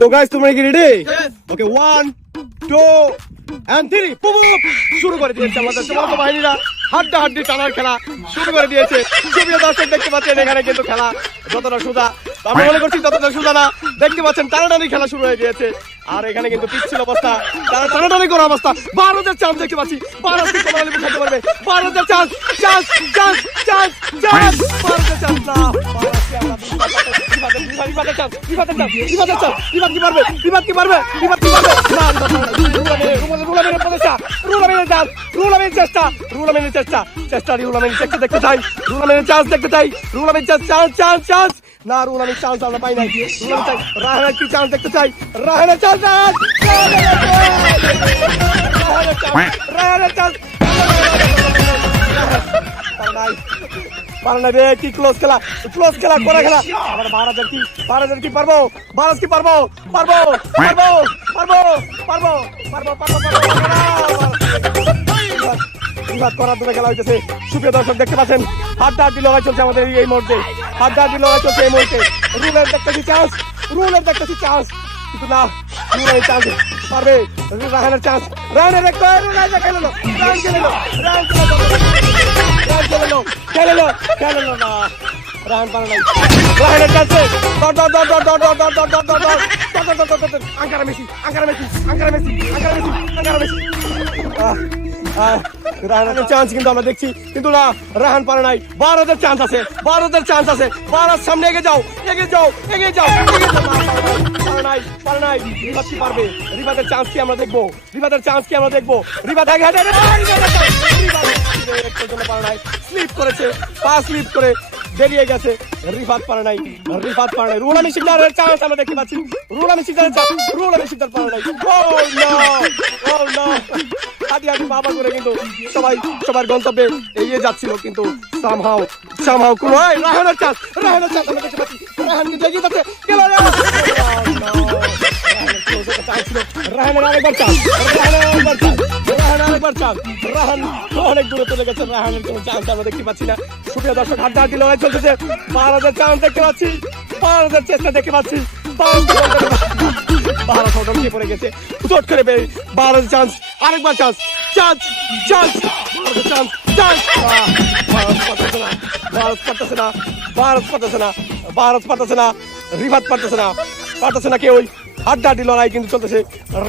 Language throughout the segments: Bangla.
তো গাইস তোমরা কি রেডি? ওকে 1 2 and 3 শুরু করে দিয়েছে আমাদের সমস্ত বাহিনীরা হাড্ডাহাড্ডি টানার খেলা শুরু করে দিয়েছে। সুপ্রিয় দর্শক দেখতে পাচ্ছেন এখানে কিন্তু খেলা যতটা সোজা আমরা মনে করছি ততটা সোজা না। দেখতে পাচ্ছেন টানাটানি খেলা শুরু হয়ে গিয়েছে আর এখানে কিন্তু পিচ্ছিল অবস্থা, তারা টানাটানি করা অবস্থা। 12,000 চান্স দেখতে পাচ্ছি, 12,000 কমালি খেলতে পারবে, 12,000 chance chance chance chance chance 12,000 chance না কি ক্লোজ খেলা করা খেলা। আবার 12,000 কি পারবো, 12 কি পারবো পারবো পারবো পারবো পারবো পারবো পারবো করার জন্য খেলা হইতেছে। সুপ্রিয় দর্শক দেখতে পাচ্ছেন হাড্ডাহাড্ডি লড়াই চলছে আমাদের এই মুহূর্তে, হাড্ডাহাড্ডি লড়াই চলছে এই মুহূর্তে। রুলের দেখতেছি চান্স কিন্তু না, রুলের চান্স পারবে, রাহানের চান্স, রাহানের খেলে না রাহান পারে নাই, রাহানের চান্সে আঙ্কারা মেসি রাহানের চান্স কিন্তু আমরা দেখছি কিন্তু না, রাহান পারে নাই। 12,000 চান্স আছে, 12,000 চান্স আছে। 12 সামনে এগিয়ে যাও পারে নাই। রিবাদ কি পারবে? রিবাদের চান্স কি আমরা দেখবো? রিবাদ আগে হাঁটে পারে নাই, স্লিপ করেছে, পা স্লিপ করে বেরিয়ে গেছে। রিফাত পারে নাই। রুহুল শিকদারের চান্স আমরা দেখতে পাচ্ছি, রুহুল শিকদার পারে নাই। ও নো হাঁটি বাবা করে কিন্তু সবার গন্তব্যে এগিয়ে যাচ্ছিল কিন্তু সামহাও কোন রাহানের চান্স আমরা দেখতে পাচ্ছি। রাহান কিন্তু এগিয়ে যাচ্ছে, রাহানের আরেকবার চান্স, রাহান অনেক দূরে চলে গেছে। রাহানের কোনো চান্স আমরা দেখতে পাচ্ছি না। সুপ্রিয় দর্শক হাড্ডাহাড্ডি লড়াই চলতেছে। 12,000 চান্স দেখতে পাচ্ছি, 12,000 চেষ্টা দেখতে পাচ্ছি। 12,000 পড়ে গেছে চট করে 12,000 চান্স, আরেকবার চান্স পারতেছে না, রিফাত পারতেছে না কেউ। হাড্ডাহাড্ডি লড়াই কিন্তু চলতেছে।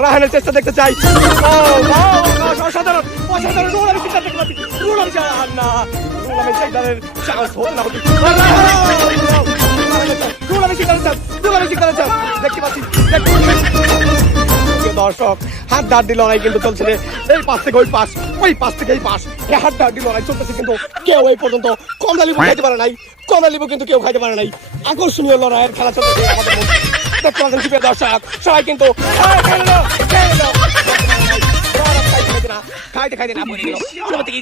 রাহানের চেষ্টা দেখতে চাই, অসাধারণ দেখতে পাচ্ছি। দর্শক হাড্ডাহাড্ডি লড়াই কিন্তু চলছে, এই পাশ থেকে ওই পাশ, ওই পাশ থেকে এই পাশ, এই হাড্ডাহাড্ডি লড়াই চলতেছে কিন্তু কেউ এই পর্যন্ত কমলা লেবু খাইতে পারে নাই। আকর্ষণীয় লড়াইয়ের খেলা চলতেছে আমাদের মধ্যে। দেখতে পাচ্ছেন সুপ্রিয় দর্শক সবাই কিন্তু খাইতে না বলে গেল। অনুমতি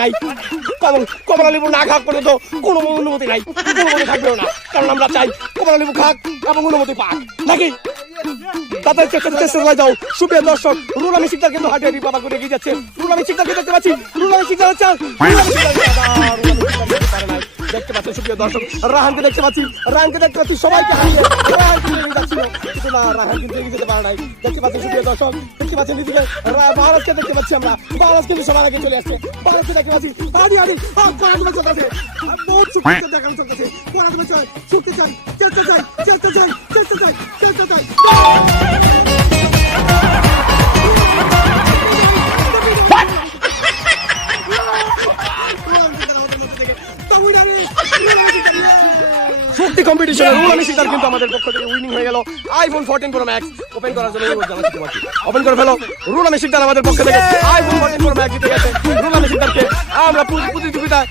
নাই। কমলা লেবু না খাক পর্যন্ত কোনো অনুমতি নাই, অনুমতি থাকবেও না, কারণ আমরা চাই কমলা লেবু খাক এবং অনুমতি পাক নাকি তাদের চেষ্টা যাও। সুপ্রিয় দর্শক রুহুল শিকদার কিন্তু হাড্ডাহাড্ডি বাবা করে এগিয়ে যাচ্ছে। রুহুল শিকদারকে দেখতে পাচ্ছি, দেখতে পাচ্ছেন সুপ্রিয় দর্শক রাহানকে দেখতে পাচ্ছি, সবাইকে হারিয়ে যাচ্ছিল কিন্তু না, রাহান কিন্তু এগিয়ে যেতে পারে নাই। দেখতে পাচ্ছেন সুপ্রিয় দর্শক, দেখতে পাচ্ছেন এদিকে ভারতকে দেখতে পাচ্ছি আমরা, ভারত কিন্তু সবার আগে চলে আসছে। ভারতকে দেখতে পাচ্ছি হাডি চলতেছে, বহুত দেখানো চলতেছে। ছুটতে চাই, চেষ্টা চাই। শক্তি কম্পিটিশনে রুহুল শিকদার কিন্তু আমাদের পক্ষ থেকে উইনিং হয়ে গেল। iPhone 14 Pro Max ওপেন করার জন্য ওপেন করে ফেলো। রুহুল শিকদার আমাদের পক্ষ থেকে iPhone 14 Pro Max জিতে গেছে। রুহুল শিকদারকে আমরা প্রতিযোগিতায়